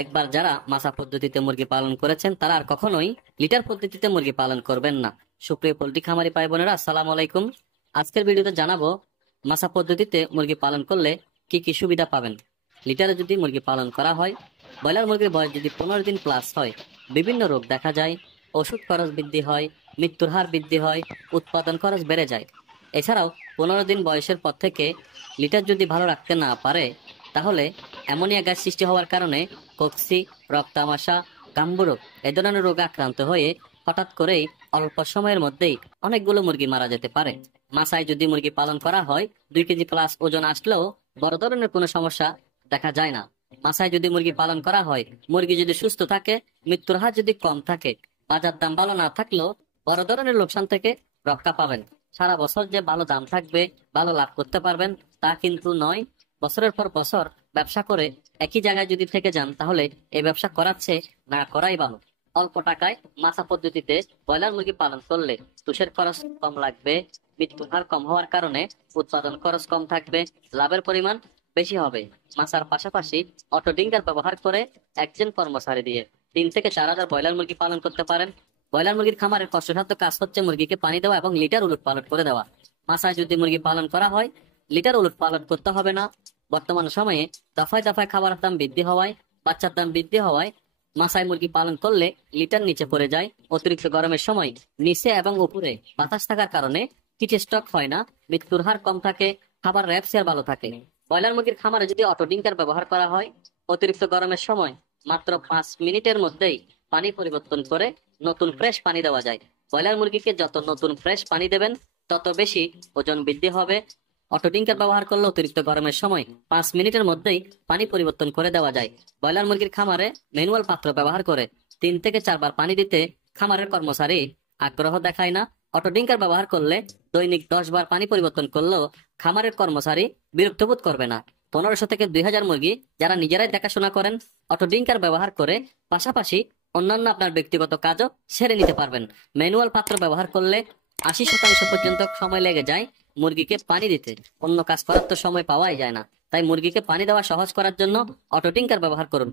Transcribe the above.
একবার যারা মাছা পদ্ধতিতে মুরগি পালন করেছেন তারা আর কখনোই লিটার পদ্ধতিতে মুরগি পালন করবেন না। সুপ্রিয় পোল্ট্রি খামারি ভাই বোনেরা, আসসালামু আলাইকুম। আজকের ভিডিওতে জানাবো মাছা পদ্ধতিতে মুরগি পালন করলে কি কি সুবিধা পাবেন। লিটারে যদি মুরগি পালন করা হয়, ব্রয়লার মুরগির বয়স যদি 15 দিন প্লাস হয়, বিভিন্ন রোগ দেখা যায়, ওষুধ খরচ বৃদ্ধি হয়, মৃত্যুর হার বৃদ্ধি হয়, উৎপাদন খরচ বেড়ে যায়। এছাড়াও 15 দিন বয়সের পর থেকে লিটার যদি ভালো রাখতে না পারে, তাহলে অ্যামোনিয়া গ্যাস সৃষ্টি হওয়ার কারণে কক্সি, রক্তামাশা, গাম্বু রোগ এ ধরনের রোগে আক্রান্ত হয়ে হঠাৎ করেই অল্প সময়ের মধ্যেই অনেকগুলো মুরগি মারা যেতে পারে। মাছায় যদি মুরগি পালন করা হয়, 2 কেজি প্লাস ওজন আসলেও বড় ধরনের কোনো সমস্যা দেখা যায় না। মাছায় যদি মুরগি পালন করা হয়, মুরগি যদি সুস্থ থাকে, মৃত্যুর হার যদি কম থাকে, বাজার দাম ভালো না থাকলেও বড় ধরনের লোকসান থেকে রক্ষা পাবেন। সারা বছর যে ভালো দাম থাকবে, ভালো লাভ করতে পারবেন তা কিন্তু নয়। বছরের পর বছর ব্যবসা করে একই জায়গায় যদি থেকে যান, তাহলে এই ব্যবসা করাচ্ছে না করাই ভালো। অল্প টাকায় মাছা পদ্ধতিতে ব্রয়লার মুরগি পালন করলে তুষের খরচ কম লাগবে, মৃত্যুর হার কম হওয়ার কারণে উৎপাদন খরচ কম থাকবে, লাভের পরিমাণ বেশি হবে। মাছার পাশাপাশি অটো ডিঙ্কার ব্যবহার করে একজন কর্মচারী দিয়ে 3 থেকে 4 হাজার ব্রয়লার মুরগি পালন করতে পারেন। ব্রয়লার মুরগির খামারের কষ্টসাধ্য কাজ হচ্ছে মুরগিকে পানি দেওয়া এবং লিটার উলট পালট করে দেওয়া। মাছায় যদি মুরগি পালন করা হয়, লিটার উলট পালট করতে হবে না। বর্তমান সময়ে দফায় দফায় খাবারের দাম বৃদ্ধি হওয়ায়, বাচ্চার দাম বৃদ্ধি হওয়ায় মাছায় মুরগি পালন করলে লিটার নিচে পড়ে যায়। অতিরিক্ত গরমের সময় নিচে এবং উপরে বাতাস থাকার কারণে হিট স্ট্রোক হয় না, মৃত্যুর হার কম থাকে, খাবার র্যাপসিয়ার ভালো থাকে। ব্রয়লার মুরগির খামারে যদি অটো ডিঙ্কার ব্যবহার করা হয়, অতিরিক্ত গরমের সময় মাত্র 5 মিনিটের মধ্যেই পানি পরিবর্তন করে নতুন ফ্রেশ পানি দেওয়া যায়। ব্রয়লার মুরগিকে যত নতুন ফ্রেশ পানি দেবেন, তত বেশি ওজন বৃদ্ধি হবে। অটো ডিঙ্কার ব্যবহার করলে অতিরিক্ত গরমের সময় 5 মিনিটের মধ্যেই পানি পরিবর্তন করে দেওয়া যায়। ব্রয়লার মুরগির খামারে ম্যানুয়াল পাত্র ব্যবহার করে 3 থেকে 4 বার পানি দিতে খামারের কর্মচারী আগ্রহ দেখায় না। অটো ডিঙ্কার ব্যবহার করলে দৈনিক 10 বার পানি পরিবর্তন করলেও খামারের কর্মচারী বিরক্ত বোধ করবে না। 1500 থেকে 2000 মুরগি যারা নিজেরাই দেখাশোনা করেন, অটো ডিঙ্কার ব্যবহার করে পাশাপাশি অন্যান্য আপনার ব্যক্তিগত কাজও সেরে নিতে পারবেন। ম্যানুয়াল পাত্র ব্যবহার করলে 80% পর্যন্ত সময় লেগে যায় মুরগিকে পানি দিতে। অন্য কাজ করার তো সময় পাওয়াই যায় না, তাই মুরগিকে পানি দেওয়া সহজ করার জন্য অটো ডিঙ্কার ব্যবহার করুন।